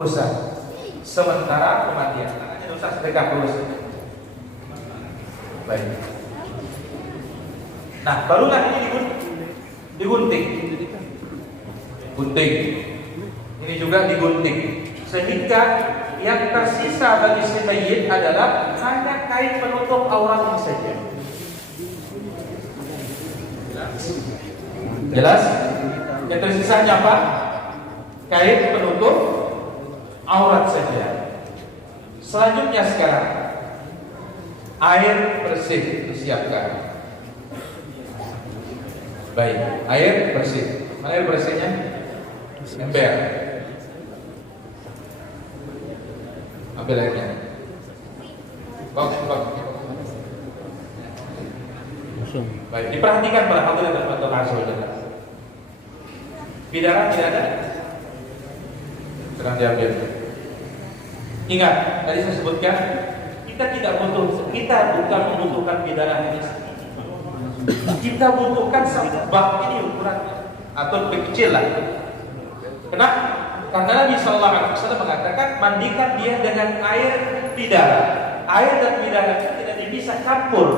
dosa sementara kematian. Tangannya dosa sedekah terus. Baik. Nah, barulah ini digunting. Gunting. Ini juga digunting. Sehingga yang tersisa bagi si mayit adalah hanya kain penutup auratnya saja. Jelas? Yang tersisanya apa? Kain penutup aurat saja. Selanjutnya sekarang air bersih disiapkan. Baik, air bersih. Mana air bersihnya? Ember. Ambil airnya. Baik. Baik, diperhatikan para hadirin dan para saudara. Bidara tidak ada? Sedang diambil. Ingat, tadi saya sebutkan kita bukan membutuhkan bidara ini. Kita butuhkan sebab ini ukurannya atau lebih kecil lah. Kenapa? Karena Nabi Sallallahu Alaihi Wasallam mengatakan mandikan dia dengan air bidara. Air dan bidara itu tidak bisa campur.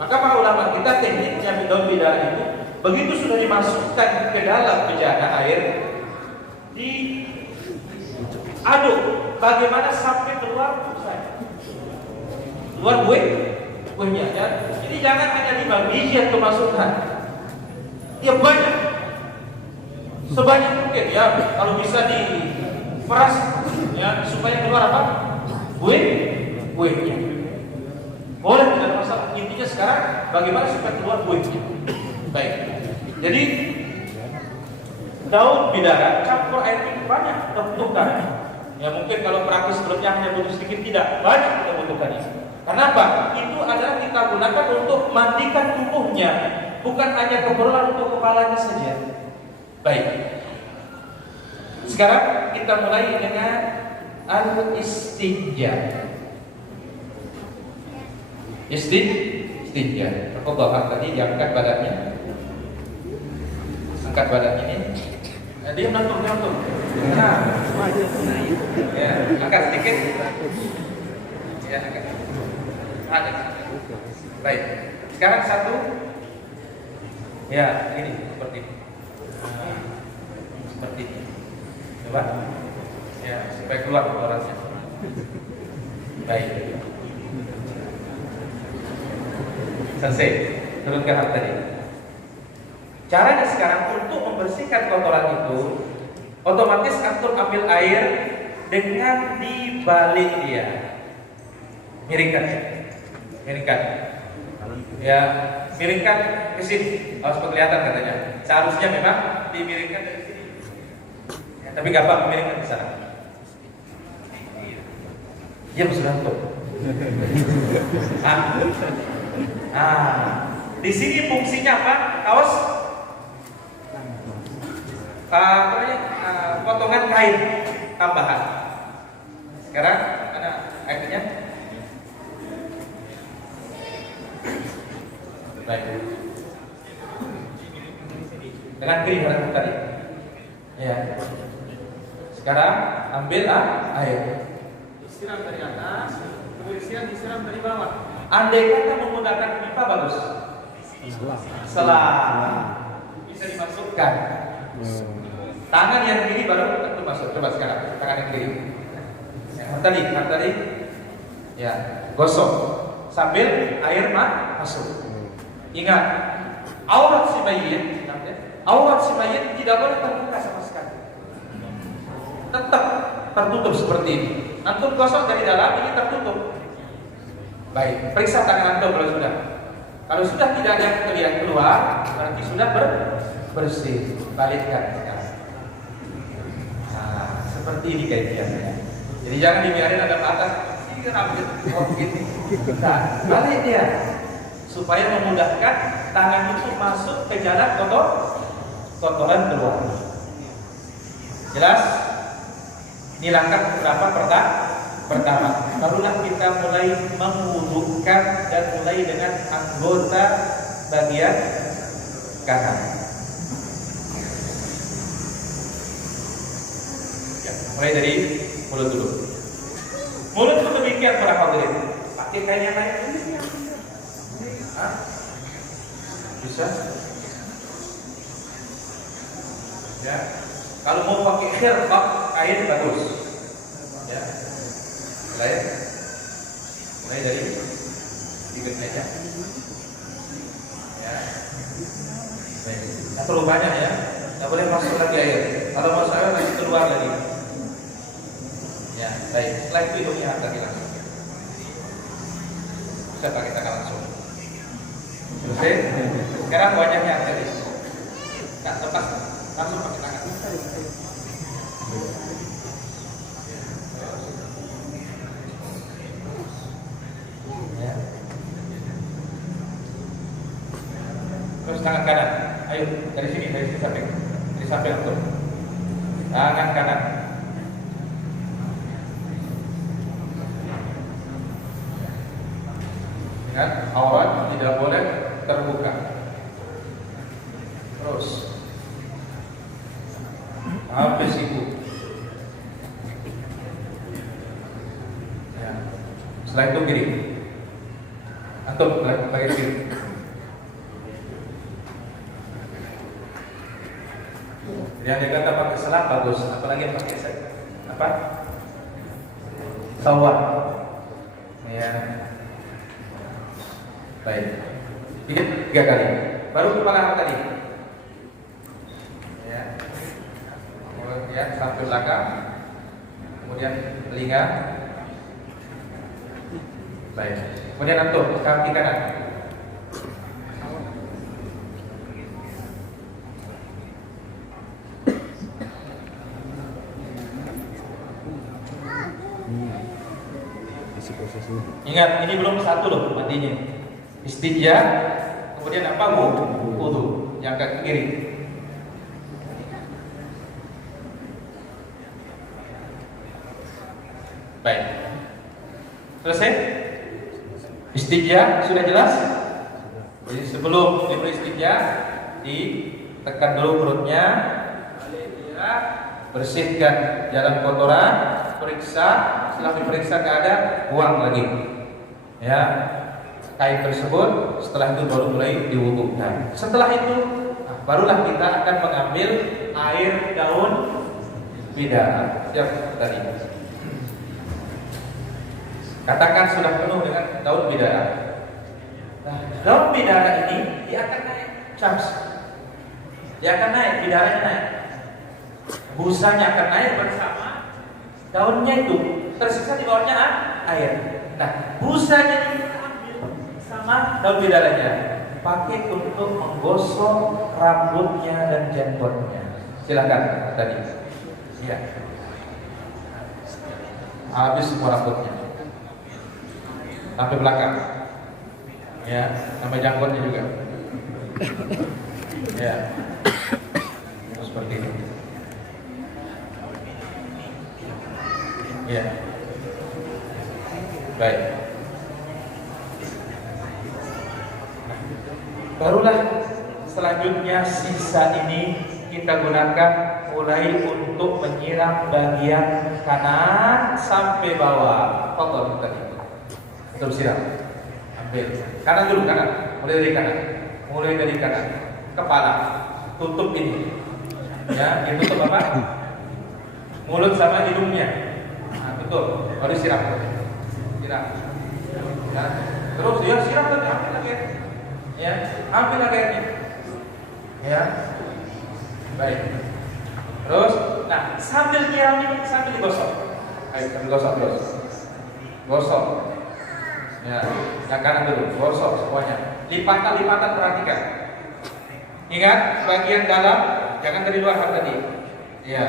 Maka para ulama kita tekniknya daun bidara itu begitu sudah dimasukkan ke dalam bejana air diaduk bagaimana sampai keluar buahnya. Jadi jangan hanya 5 biji yang dimasukkan. Ya banyak. Sebanyak mungkin ya, kalau bisa diperas ya supaya keluar apa? Buahnya. Boleh, tidak ada masalah. Intinya sekarang bagaimana supaya keluar buahnya. Baik. Jadi daun bidara campur air itu banyak kita butuhkan. Ya mungkin kalau praktis sebelumnya hanya butuh sedikit, tidak banyak kita butuhkan itu. Kenapa? Itu adalah kita gunakan untuk mandikan tubuhnya, bukan hanya keperluan untuk kepalanya saja. Baik. Sekarang kita mulai dengan al-istinja. Istinja. Terkobah tadi diangkat badannya. Angkat badannya ini. Dia nonton. Nah. Ya, angkat sedikit. Ya, angkat. Ada. Baik. Sekarang satu. Ya, ini seperti ini. Seperti ini. Coba. Ya, supaya keluar kotorannya. Baik. Selesai. Turunkan hal tadi. Caranya sekarang untuk membersihkan kotoran itu, otomatis antum ambil air dengan dibalik dia. Miringkan. Ya, miringkan ke sini. Harus kelihatan katanya. Seharusnya memang dimiringkan dari sini. Ya, tapi gampang miringkan ke sana. Diam sudah tuh. Di sini fungsinya apa? Kaos potongan kain tambahan. Sekarang mana airnya? Baik. Dengan krim tadi. Ya. Sekarang ambil air. Disiram dari atas, kemudian disiram dari bawah. Andai kata menggunakan pipa bagus. Selah bisa dimasukkan. Tangan yang kiri baru tentu masuk. Coba sekarang tangan yang kiri. Ya, tadi. Ya, gosok sambil air masuk. Ingat, aurat si mayit tidak boleh terbuka sama sekali. Tetap tertutup seperti ini. Antum gosok dari dalam, ini tertutup. Baik, periksa tangan antum kalau sudah. Kalau sudah tidak ada yang terlihat keluar, berarti sudah bersih. Balikkan sekarang. Nah, seperti ini kajiannya. Jadi jangan dibiarin ada atas. Ini rambut begini. Nah, balik dia supaya memudahkan tangan itu masuk ke jalan kotoran keluar. Jelas? Ini langkah berapa pertama. Barulah kita mulai mewudukan dan mulai dengan anggota bagian kanan. Ya, mulai dari Mulut dulu. Mulut itu demikian para hadirin. Pakai kain yang lain. Hah? Bisa? Ya. Kalau mau pakai khirqah kain bagus. Ya. Mulai dari bibirnya aja. Ya. Baik. Tidak terlalu banyak ya. Tidak boleh masuk lagi air. Kalau masuk air nanti keluar lagi. Ya, baik. Setelah itu hidungnya angkat langsung. Bisa pakai tangan langsung. Selesai. Sekarang wajahnya angkat. Nggak lepas. Langsung pakai tangan. Ya. Terus tangan kanan. Ayo dari sini, dari samping. Dari samping untuk. Tangan kanan. Ingat, aurat tidak boleh terbuka. Terus habis itu ya. Setelah itu kiri atau pakai kiri. Yang dikata pakai selat bagus, apalagi yang pakai apa? Salwar. Ya. Baik. Pijit 3 kali. Baru kepala tadi. Ya. Kemudian sampai belakang. Kemudian telinga. Baik. Kemudian antum kaki kanan. Ingat, ini belum satu loh mandinya. Istinja, kemudian apa? Wudu. Yang kaki kiri. Baik. Selesai? Istinja sudah jelas? Jadi sebelum beristinja, ditekan dulu perutnya, bersihkan jalan kotoran, periksa. Setelah diperiksa nggak ada, buang lagi. Ya, kain tersebut. Setelah itu baru mulai diwudukan. Setelah itu, barulah kita akan mengambil air daun bidara yang tadi. Katakan sudah penuh dengan daun bidara. Nah, daun bidara ini dia akan naik, Syams. Dia akan naik, bidaranya naik. Busanya akan naik bersama daunnya itu. Tersisa di bawahnya air. Nah, busanya ini kita ambil sama daun bidaranya. Pakai untuk menggosok rambutnya dan jenggotnya. Silakan tadi. Ya. Habis semua rambutnya. Sampai belakang. Ya, sampai jenggotnya juga. Ya. Seperti ini. Ya. Baik. Barulah selanjutnya sisa ini kita gunakan mulai untuk menyiram bagian kanan sampai bawah. Kotor tadi. Terus siram. Ambil. Kanan dulu, kanan. Mulai dari kanan. Kepala. Tutup ini. Ya, ditutup apa? Mulut sama hidungnya. Nah, betul. Baru siram. Ya. Terus dia siram lagi, ambil lagi. Ya, ambil lagi airnya. Ya. Baik. Terus, nah, sambil nyiram ini sambil digosok. Ayo, sambil gosok terus. Gosok. Ya, yang kanan dulu, gosok semuanya. Lipatan perhatikan. Ingat, bagian dalam jangan dari luar tadi. Ya,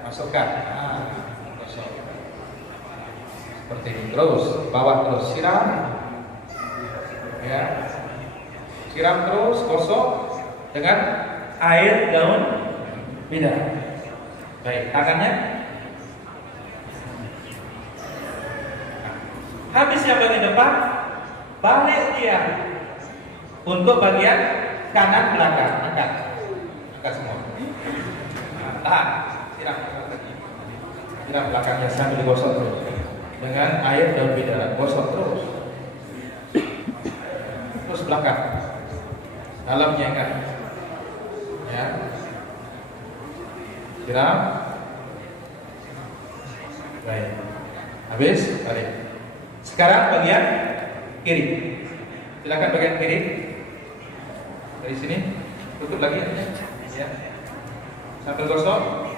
masukkan. Nah, gosok. Seperti ini. Terus bawah terus siram. Ya. Siram terus, gosok dengan air daun bidara. Baik, tangannya. Habis yang bagian depan, balik dia untuk bagian kanan belakang. Angkat semua. Tahan. Siram. Siram belakangnya sambil digosok terus dengan air daun bidara, gosok terus. Terus belakang, dalamnya kan, ya. Siram. Baik. Habis, balik. Sekarang bagian kiri. Silakan bagian kiri. Dari sini, tutup lagi ya. Sambil gosok.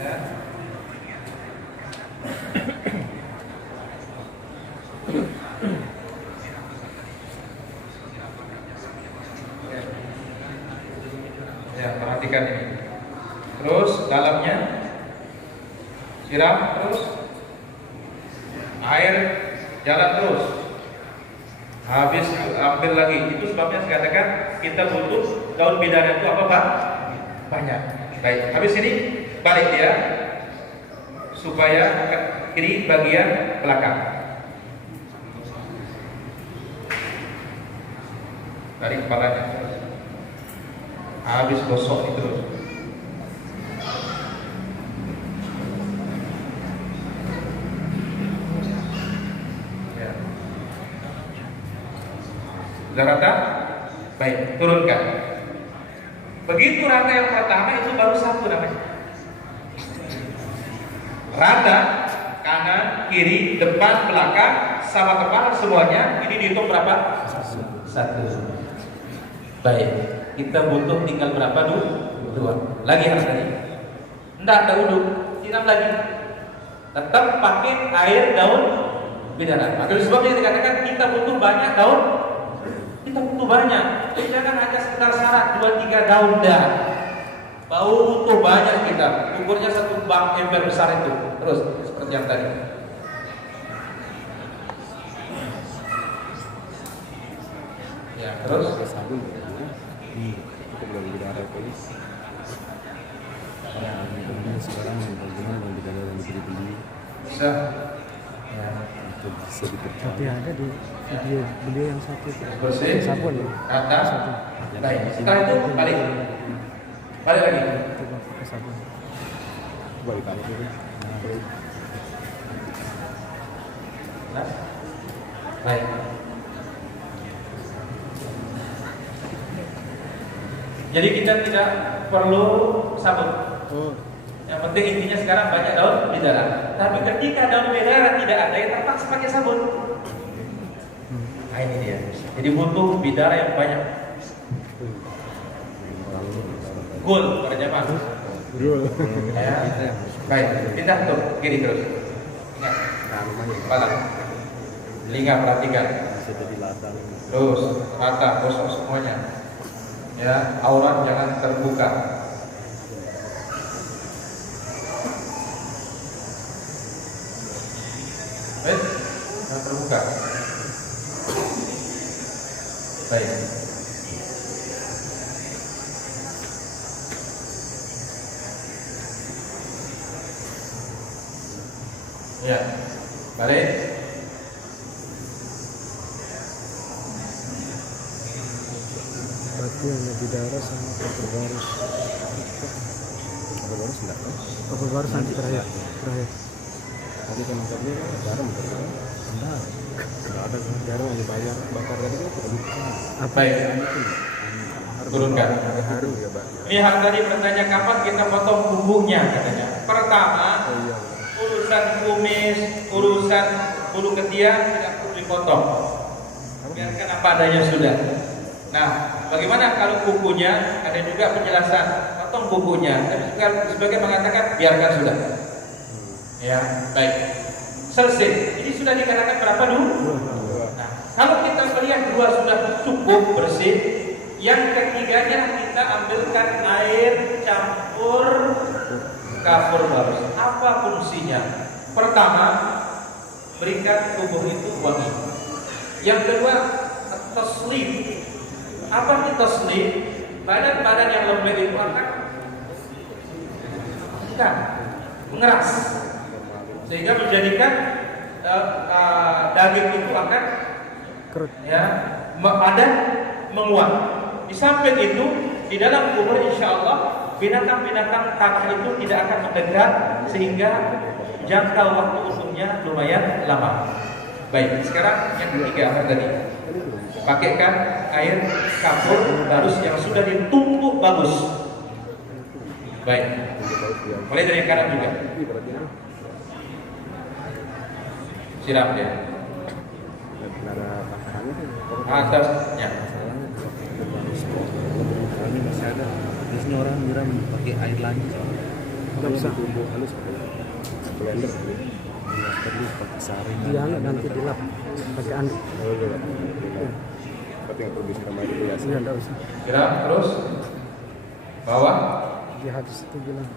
Ya. Ya, perhatikan ini. Terus dalamnya siram terus, air jalan terus. Habis ambil lagi. Itu sebabnya saya katakan kita butuh daun bidara itu apa Pak? Banyak. Baik. Habis ini balik dia supaya kiri bagian belakang. Dari kepalanya. Habis gosok itu terus. Ya. Sudah rata? Baik, turunkan. Begitu rata yang pertama itu baru satu namanya. Rata, kanan, kiri, depan, belakang, sama kepala semuanya. Ini dihitung berapa? Satu. Baik, kita butuh tinggal berapa dulu? Dua. Lagi harus tadi. Enggak ada uduk, siram lagi. Tetap pakai air daun bidara. Maka sebabnya dikatakan kita butuh banyak daun. Kita butuh banyak. Jangan hanya sekedar syarat 2-3 daun dah. Butuh banyak kita. Ukurnya satu bak ember besar itu. Terus seperti yang tadi. Ya, terus sabun itu belum bidara polis. Sekarang bagaimana dengan bidara yang dibeli bisa. Ya. Itu bisa dipercaya. Tapi ada di video beliau yang satu Bersih. sabun ya. Atas. Baik. Setelah itu balik. Balik lagi. Coba pakai sabun. Balik kamu dulu. Nah. Baik. Jadi kita tidak perlu sabun. Yang penting intinya sekarang banyak daun bidara. Tapi ketika daun bidara tidak ada, ya terpaksa pakai sabun. Nah ini dia. Jadi butuh bidara yang banyak. Gul terjemah. Gul. Ya. Baik. Pindah tuh kiri terus. Ingat. Kepala. Telinga perhatikan. Bisa jadi ladang. Terus rata gosok semuanya. Ya, aurat jangan terbuka. Baik, jangan terbuka. Baik. Ya, balik. Berarti hanya bidara sama koper barus. Apa baru enggak? Koper barus nanti terakhir. Tadi kan maksudnya garam kan? Enggak. Enggak ada garam hanya bayar bakar tadi kan tidak bukan. Apa Baik. Turunkan. Harum ya, Pak. Ini hal tadi bertanya kapan kita potong tubuhnya katanya. Pertama, Oh iya. urusan kumis, urusan bulu ketiak tidak perlu dipotong. Biarkan apa adanya sudah. Nah, bagaimana kalau kukunya? Ada juga penjelasan. Potong kukunya. Tapi sebagai mengatakan biarkan sudah. Ya, baik. Selesai. Ini sudah dikatakan berapa dulu? Nah, kalau kita melihat dua sudah cukup bersih, yang ketiganya kita ambilkan air campur kafur barus. Apa fungsinya? Pertama, berikan tubuh itu wangi. Yang kedua, taslif. Apa itu taslif? Badan-badan yang lembek itu akan mengeras, sehingga menjadikan daging itu akan ya ada menguat. Di samping itu, di dalam kubur insya Allah binatang-binatang tanah itu tidak akan mendekat sehingga jangka waktu untuknya lumayan lama. Baik, sekarang yang ketiga apa tadi? Pakaikan air kapur barus yang sudah ditumbuk bagus. Baik, mulai dari yang kanan juga. Siram ya. Atasnya. Ini masih ada. Biasanya orang nyiram pakai air lagi. Nggak usah. Tumbuk halus pakai blender. Terus pakai saring. Iya, nanti dilap pakai anduk. Oh iya. Tapi nggak perlu disiram air biasa. Iya, nggak usah. Siram terus bawah. Di hadis itu bilang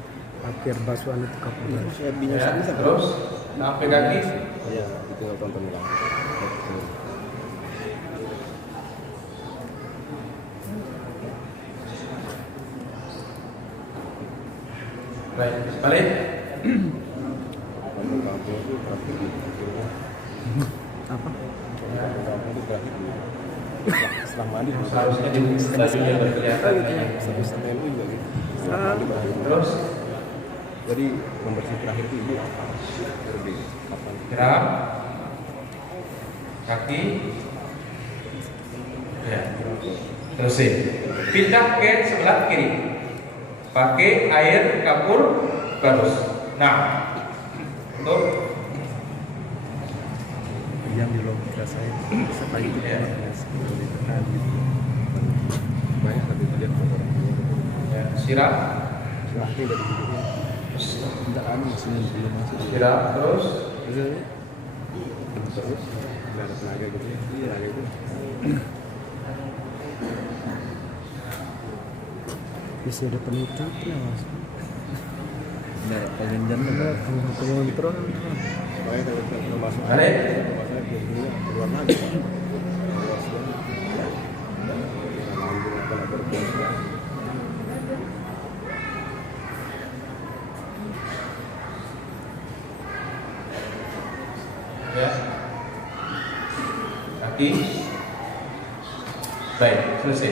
akhir basuhan itu kapur barus. Ya, terus sampai kaki. Iya, itu tinggal tonton ulang. Baik, balik. Kampung kampung itu terakhir di Apa? kampung itu terakhir di setelah mandi. Seharusnya di bajunya berkelihatan. Sampai sampai itu juga gitu. Setelah mandi berakhir. Terus Jadi membersih terakhir itu ibu baru di kapan? gerak kaki. Ya, terusin. Pindah ke sebelah kiri. Pakai air kapur barus. Nah, untuk Yang di logika saya sekali itu Ya. banyak tapi lihat orang ya, siram, terakhir dari hidupnya tidak anu mesinnya belum masuk siram terus. terus nggak ada tenaga gitu ya tenaga itu Bisa ada penutupnya mas. nggak pengen jam Enggak, pengontrol. makanya kalau masuk Balik. masuk keluar lagi keluar sudah lambung akan ada berbuat Ya, kaki. Baik, selesai.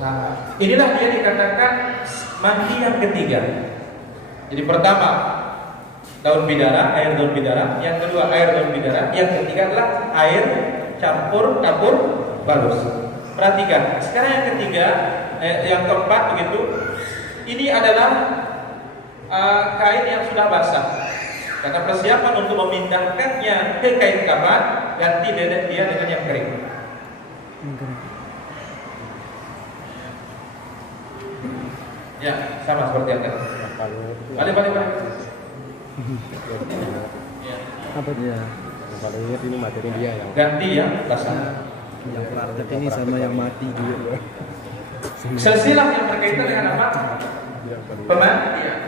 Nah, inilah dia dikatakan mandi yang ketiga. Jadi pertama daun bidara, air daun bidara. Yang kedua air daun bidara. Yang ketiga adalah air campur kapur barus. Perhatikan. Sekarang yang ketiga, yang keempat begitu. Ini adalah kain yang sudah basah. Karena persiapan untuk memindahkannya ke kain kafan, ganti dia dengan yang kering. Ya, sama seperti yang tadi. Balik. Ya. Apa dia? yang paling ingat ini materi dia yang Ganti yang basah. yang praktek ini sama yang mati juga Silsilah yang berkaitan dengan apa? yang paling Pemandian.